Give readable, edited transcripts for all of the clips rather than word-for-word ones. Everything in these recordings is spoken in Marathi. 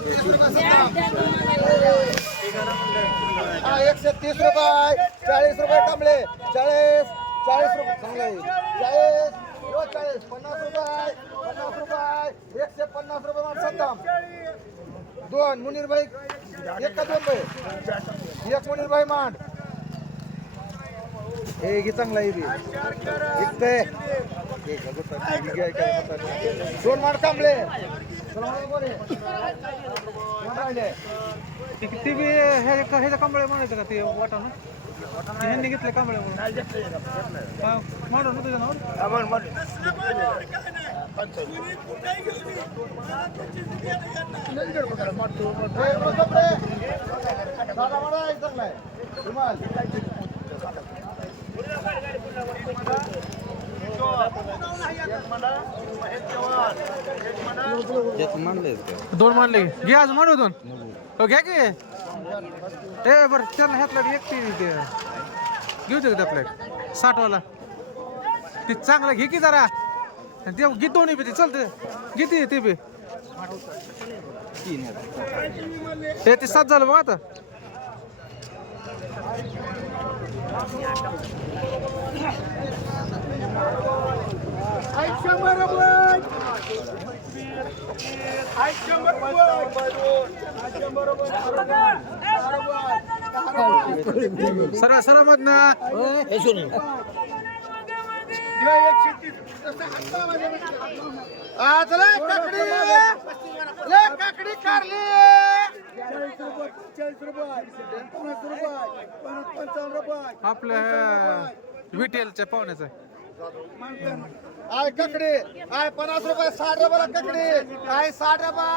130 रुपये 40 रुपये कमले 40 रुपये चांगले 40 50 रुपये 150 रुपये मान सद्दाम दोन मुनीर भाई एक का दोन भाई एक मुनीर भाई मान हे की चांगला आहे दोन मान कमले ती बी ह्याच्या कांबळे म्हणायचं का ते वाटाणं ह्यांनी घेतले कांबळे म्हणून म्हणून तुझ्या नावावर चांगला आहे दोन मानले घे अजून म्हणू दोन हो घ्या की ए बरं त्याला ह्यातला एकटी ते घेऊ दे आपल्या 60 वाला ते चांगलं घे की जरा ते घे दोन्ही बी ते चालते किती ते बी ते 7 झालं बघ आता सरा सरा मधनं काकडी कारली 40 रुपये 50 रुपये 55 रुपये आपल्या विटेलच्या पाहुण्याचं आय ककडी आय 50 रुपये 60 रुपये ककडी आय 60 रुपये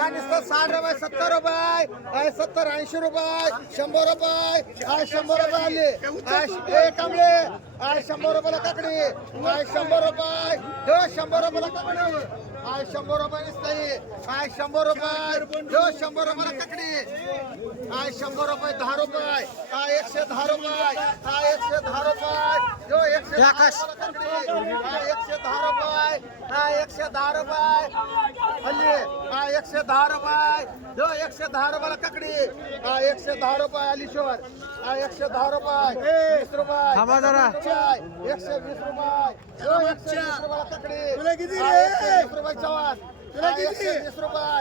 आय नुसतं 60 रुपये 70 रुपये आय 70 80 रुपये 100 रुपये आय 100 रुपये आले आय कमले आय 100 रुपयाला ककडी आय 100 रुपये 100 रुपयाला ककडी आय 100 रुपये नुसतं आय 100 रुपये 100 रुपयाला ककडी आय 100 रुपये 10 रुपये आय 110 रुपये आय 110 रुपये 110 ककडी 110 रुपये 110 रुपये हल्ली 110 रुपये 110 रुपयाला ककडी 110 रुपये अलीश्वर 110 रुपये 20 रुपये 120 रुपये 120 रुपयाला ककडी 120 रुपये चव्हाण 120 रुपये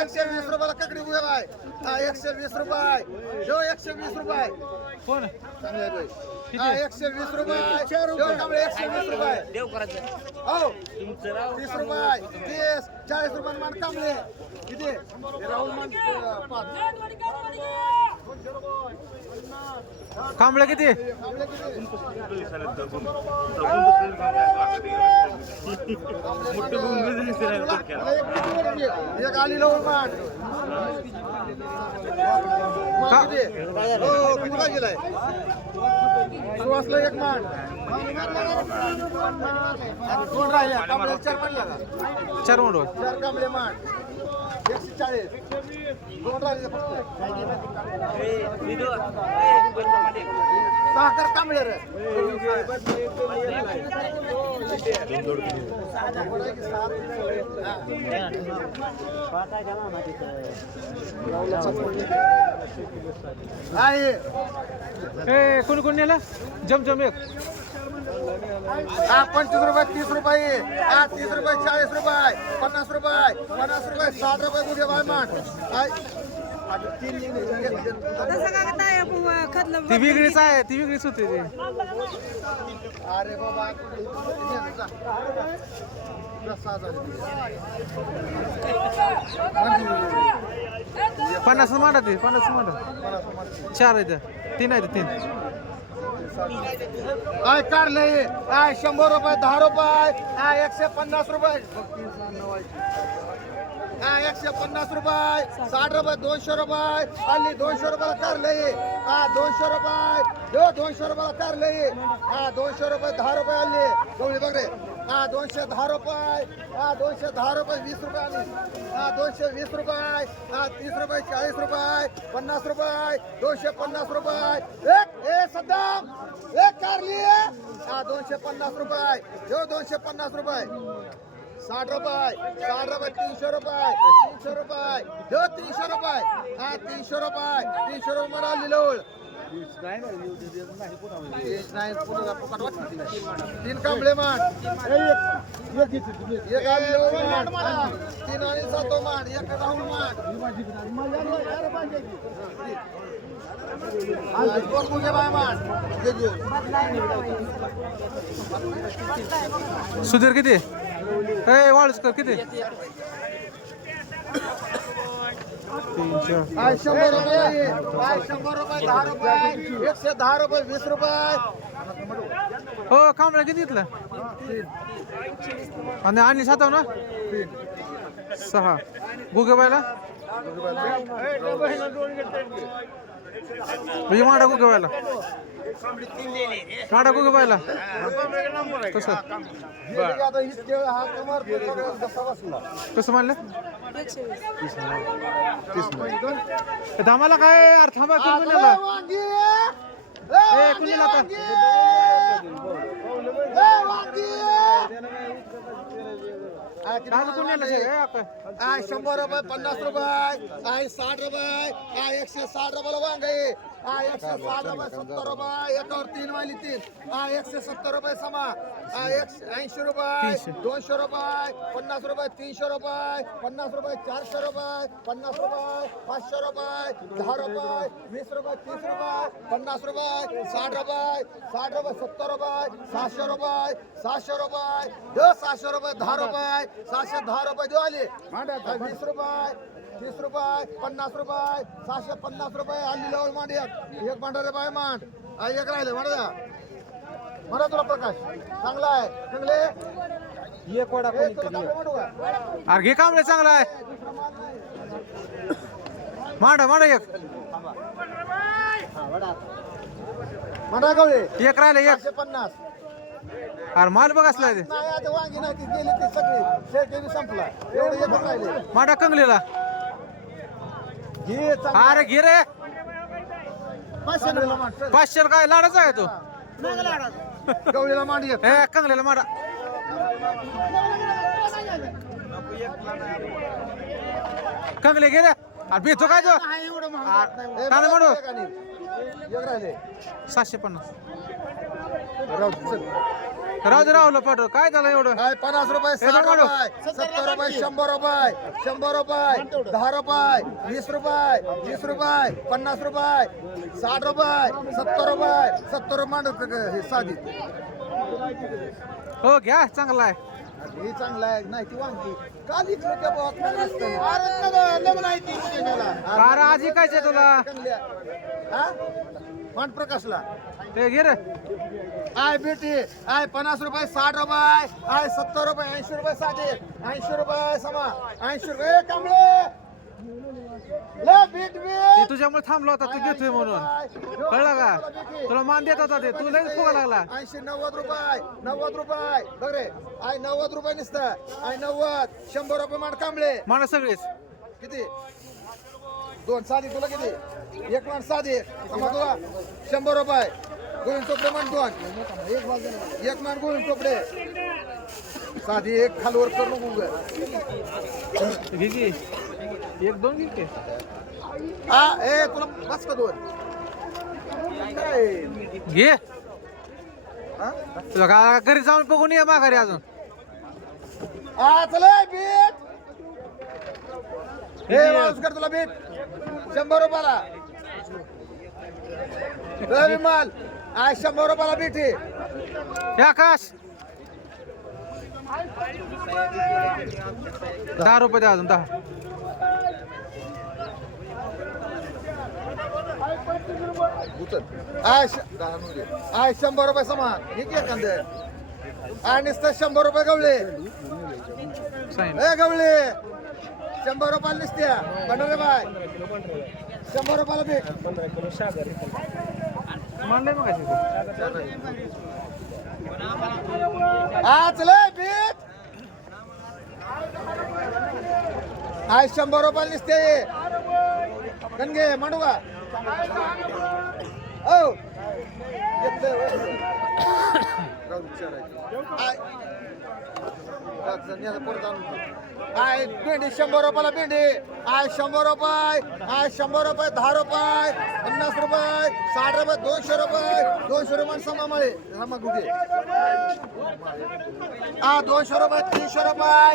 120 रुपयाला ककडी उभे बाय 120 रुपये 120 रुपये कोण चांगले भाई 120 रुपये 120 रुपये देव करायचं हो 30 रुपये 30 40 रुपये मान कामले किती राहुल मान 5 कांबळे किती एक आली लावून मान किती काय गेलाय सुवासला एक मान कोण राहिल्या कांबळे 4 मानला का 4 म्हणून 4 कांबळे मान 140 दोन राहिले फक्त साखर कांबळे रे ए कोणी कोणी नेला जमजम एक 25 रुपये 30 रुपये 30 रुपये 40 रुपये 50 रुपये 60 रुपये गुढे बाय मान ती वेगळीच आहे ती वेगळीच होती ती अरे बाबा 50 मांडा ते 50 मांडा 4 आहेत 3 आहेत 3 आय कारले आय 100 रुपये 10 रुपये आय 150 रुपये 150 रुपये 60 रुपये 200 रुपये आली 200 रुपयाला कारले 200 रुपये 200 रुपयाला कारले 200 रुपये 10 रुपये आली गवळी बघ रे 210 रुपये 210 रुपये 20 रुपये आली 220 रुपये 30 रुपये 40 रुपये 50 रुपये 250 रुपये एक सद्दाम एक कारली 250 रुपये 250 रुपये 60 रुपये 300 रुपये 300 रुपये 300 रुपये 300 रुपये 300 रुपये म्हणा लिलोळ 3 कांबळे मान एक मान 3 आणि 7 मान एक राहुल मान दोन मुगे बाय मान सुधीर किती ए वाळूसकर किती 300 100 रुपये 100 रुपये 10 रुपये 110 रुपये 20 रुपये हो कांबळा किती घेतलं आणि 7 ना 6 गुगेबायला म्हणजे माडा गुगेबायला माडा गुगेबायला कसं कसं म्हणलं आम्हाला काय अर्थ थांबा शंभर रुपये 50 रुपये 60 रुपये 160 रुपये वांगे 160 रुपये 70 रुपये एकावर 3 वाली 3 170 रुपये समा 80 रुपये 200 रुपये 50 रुपये 300 रुपये 50 रुपये 400 रुपये 50 रुपये 500 रुपये 10 रुपये 20 रुपये 30 रुपये 50 रुपये 60 रुपये 60 रुपये 70 रुपये 700 रुपये 700 रुपये 700 रुपये 10 रुपये 710 रुपये देऊ आले 20 रुपये 30 रुपये 50 रुपये 750 रुपये आली लावून मांड एक मांडा बाय मांड एक राहिले म्हणा म्हणा तुला प्रकाश चांगला आहे चांगले एक वडा अरे घे कांबळे चांगला आहे मांडा मांडा एक म्हणा गवळे एक राहिले 150 अरे माल बघ असला ते नाही आता वांगी नाही ती गेली ती सगळी शेती संपला एवढे एकच राहिले मांडा कंगलेला घे अरे घे रे 500 काय लाडाचा आहे तो गवळीला मांडी हे कंगलेला मांडा कंगले घे रे अरे भेटतो काय तो कांदा मांडू एक राहिले 750 राहू दे राहुल पाठव काय झालं एवढं 50 रुपये 60 रुपये 70 रुपये 100 रुपये 100 रुपये 10 रुपये 20 रुपये 30 रुपये 50 रुपये 60 रुपये 70 रुपये 70 रुपये हे साधी हो घ्या चांगला आहे हे चांगलं आहे नाही ती वांगी काल इकडे त्या अरे आजी काय तुला पांढ प्रकाशला ते घे रे आय बेटी आय 50 रुपये 60 रुपये आय 70 रुपये 80 रुपये साधे 80 रुपये समा 80 रुपये कमळे ले बीट ते बीट तुझ्यामुळे थांबला होता तू घेतोय म्हणून कळलं का तुला मान देत होता ते तू लई फुगा लागला 80 90 रुपये बघ रे आय 90 रुपये नुसतं आय 90 100 रुपये मान कांबळे माणा सगळेच किती दोन साधी तुला किती एक मान साधी समा तुला 100 रुपये गोविंद चोपडे मान दोन एक मान गोविंद चोपडे साधी एक खालवर करू नको घे की एक दोन घे की ए तुला बस का दोन घे तुला का घरी जाऊन बघून ये माघारी अजून चला बीट हे माणूस कर तुला बीट 100 रुपयाला रवी माल आय 100 रुपयाला बीट आहे हे आकाश 10 रुपये द्या अजून 10 आय 100 रुपये समान हे की कांदे आय नुसतं 100 रुपये गवळे ए गवळे 100 रुपयाला नुसत्या बंडरे बाय 100 रुपयाला बीट मानलंय मग चले बीट आय 100 रुपयाला नुसते गणगे मांडू का हो आय भेंडी 100 रुपयाला भेंडी आय 100 रुपये आय 100 रुपये 10 रुपये 50 रुपये 60 रुपये 200 रुपये समामाळे कुठे 200 रुपये 300 रुपये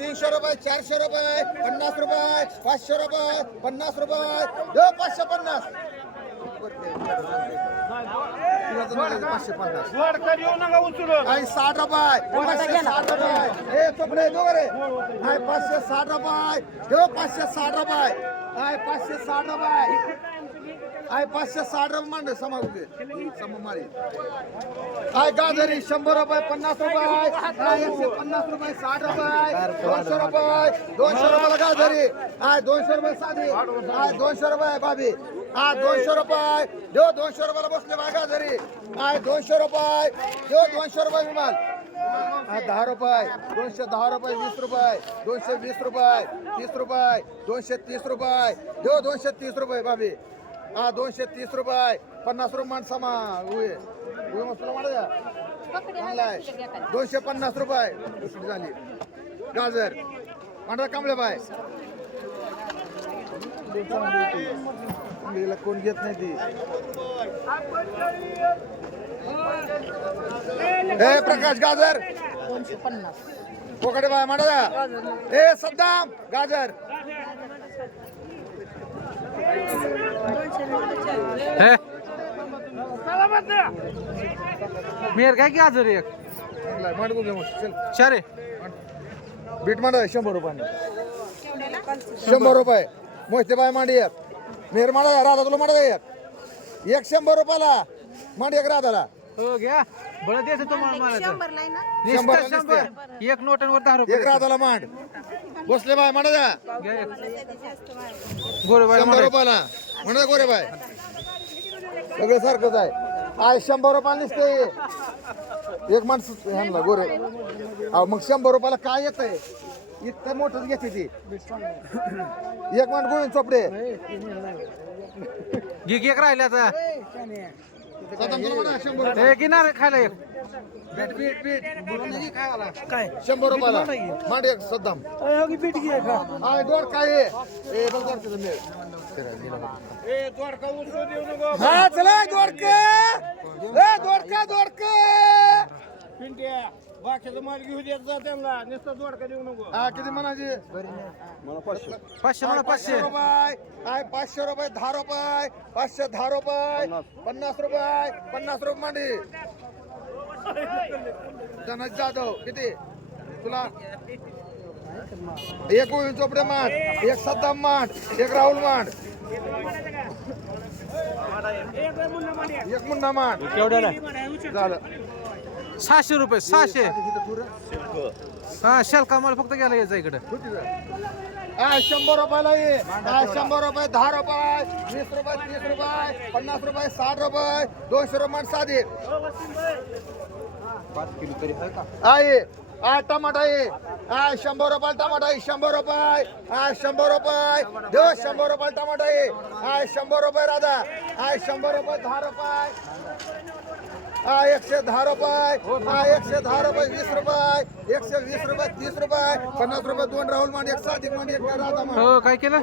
300 रुपये 400 रुपये 50 रुपये 500 रुपये 50 रुपये 550 आणि 60 रुपये 560 रुपये हे कपडे दोघे आहे 560 रुपये हे 560 रुपये आहे 560 रुपये आहे 560 रुपये मांड समागे समामारी आहे गाजरी 100 रुपये 50 रुपये 150 रुपये 60 रुपये 200 रुपये 200 रुपये गाजरी आहे 200 रुपये साधी आहे 200 रुपये बाबी 200 रुपये देव 200 रुपयाला बसले बाय गाजरी आहे 200 रुपये देव 200 रुपये विमान 10 रुपये 210 रुपये 20 रुपये 220 रुपये 30 रुपये 230 रुपये देव 230 रुपये बाबी 230 रुपये 50 रुपये मान समा मस्त मांडा 250 रुपये झाली गाजर पांढरा कांबळे बाय कोण घेत नाही ती हे प्रकाश गाजर 250 पोकडे बाय मांडा हे सद्दाम गाजर मेर काय की आजर एक मांडू घे चल चारे बीट मांडा 100 रुपयाने 100 रुपये मोहिते बाय मांडी एक मेर मांडा राधा तुला मांडा एक 100 रुपयाला मांडी एक राधाला हो घ्या बळ द्यायचं तुम्हाला मला 100 एक नोटांवर 10 एक रुपये राधाला मांड बसले बाय मांडा जा गोरे बाय 100 रुपयाला म्हणा गोरे बाय सगळं सारखंच आहे आय 100 रुपयाला नसते एक माणूस ह्यांना गोरे अहो मग 100 रुपयाला काय येत आहे इतकं मोठंच घेते ती एक मान गोविंद चोपडे गिग एक राहिला आता सदाम तुला म्हणा 100 रुपये हे किनार खायला एक बीट बीट बीट काय 100 रुपयाला मांड एक सद्दाम आय दोड काय ए बल करते तुम्ही हा चला दोडका ए दोडका बाकीचं माल घेऊ देत जा त्यांना नुसतं दोडका देऊ नको हा किती म्हणायचे 500 म्हणा 500 रुपये आय 500 रुपये 10 रुपये 510 रुपये 50 रुपये 50 रुपये मांडी धनज जाधव किती तुला एक गोविंद चोपडे मांड एक सद्दाम मांड एक राहुल मांड एक मुन्ना मांड झालं 600 रुपये 600 हा शेल कामाला फक्त गेला यायचं इकडे 100 रुपयाला ये 100 रुपये 10 रुपये 20 रुपये 30 रुपये 50 रुपये 60 रुपये 200 रुपये साधी 5 किलो तरी आहे का आहे टमाटा आहे 100 रुपये टमाटा आहे 100 रुपये 100 रुपये देव 100 रुपये टमाटा आहे 100 रुपये राधा 100 रुपये 10 रुपये 110 रुपये 110 रुपये 20 रुपये 120 रुपये 30 रुपये 50 रुपये 2 राहुल मांड एक साधिक मांड एक राधा मांड हो काय केलं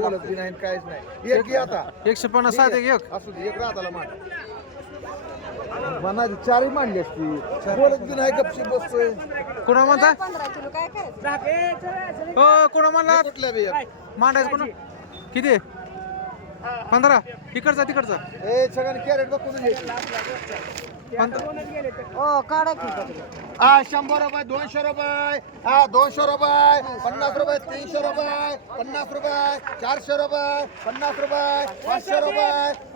बोलत बी नाही काहीच नाही एक आता 150 सात एक असू दे एक राधाला मांड मना चारही मांडली असती बोलत बी नाही गपशी बसतोय कोणा म्हणता 15 किलो काय करायचं हो कोणा म्हणला कुठल्या बी मांडायचं कोण किती 15 इकडचा तिकडचा ए सगळ्यांनी कॅरेट बघून घ्यायची 15 हो काढा की 100 रुपये 200 रुपये 200 रुपये 50 रुपये 300 रुपये 50 रुपये 400 रुपये 50 रुपये 500 रुपये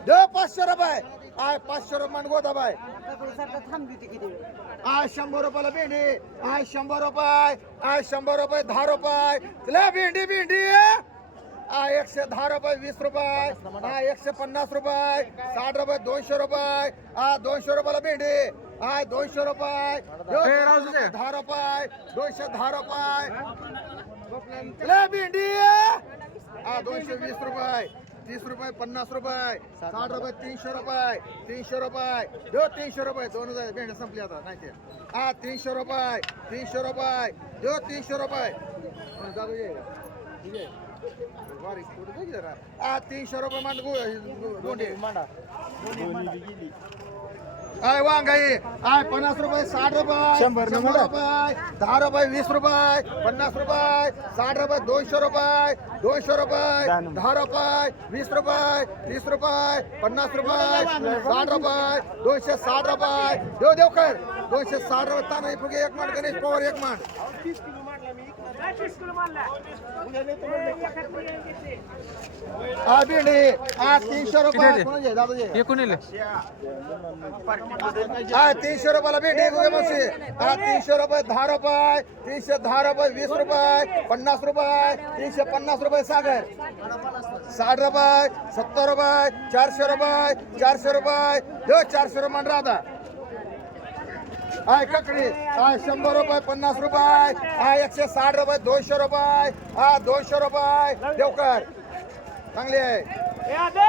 दे 500 रुपये 500 रुपये मान गोदा बाय थांबली ती किती 100 रुपयाला भेंडी 100 रुपये 100 रुपये 10 रुपये चला भेंडी भेंडी 110 रुपये 20 रुपये 150 रुपये 60 रुपये 200 रुपये 200 रुपयाला भेंडी 200 रुपये 10 रुपये 210 रुपये चला भेंडी 220 रुपये 30 रुपये 50 रुपये 60 रुपये 300 रुपये 300 रुपये दो 300 रुपये 2000 भेंड्या संपली आता नाही ते हा 300 रुपये 300 रुपये दो 300 रुपये दादा ये ठीक आहे वारी थोडी बघ जरा हा 300 रुपये गोंडे मांडा आय वांगाई आय 50 रुपये 60 रुपये 100 रुपये 10 रुपये 20 रुपये 50 रुपये 60 रुपये 200 रुपये 200 रुपये 10 रुपये 20 रुपये 30 रुपये 50 रुपये 60 रुपये 260 रुपये देव कर 260 रुपये तानाई फुगे एक मान गणेश पवार एक मान हा भेंडी हा 300 रुपये कोणाचे दादाजी हे कोणीले हा 300 रुपयाला भेंडी मावशी हा 300 रुपये 10 रुपये 310 रुपये 20 रुपये 50 रुपये 350 रुपये सागर 60 रुपये 70 रुपये 400 रुपये 400 रुपये दो 400 रुपये राधा हाय ककडी हाय 100 रुपये 50 रुपये हाय 160 रुपये 200 रुपये हा 200 रुपये देवकर चांगली आहे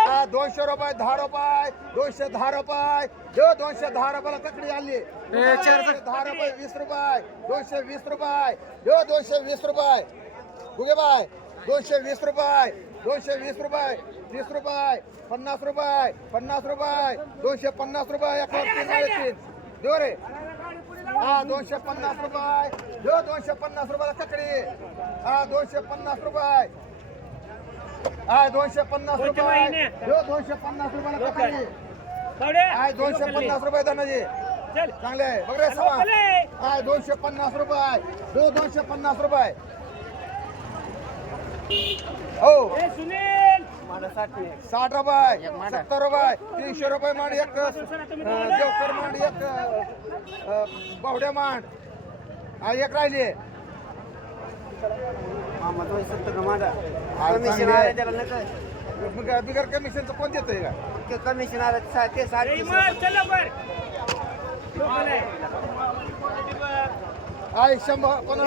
हा 200 रुपये 10 रुपये 210 रुपये दो 210 रुपयाला ककडी आली 10 रुपये 20 रुपये 220 रुपये दो 220 रुपये गुगे बाय 220 रुपये 220 रुपये 30 रुपये 50 रुपये 50 रुपये 250 रुपये 1 दो रे हा 250 रुपये दो 250 रुपयाला ककडी हा 250 रुपये हा 250 रुपये दो 250 रुपयाला ककडी हाय 250 रुपये धनाजी चांगले आहे बघ रे सवा हाय 250 रुपये दो 250 रुपये हो 60 रुपये 70 रुपये 300 रुपये मांड एक देवकर मांड एक बावड्या मांड हा एक राहिली बिगर कमिशनचं कोण देतोय का कमिशन आलं ते साडे आहे 100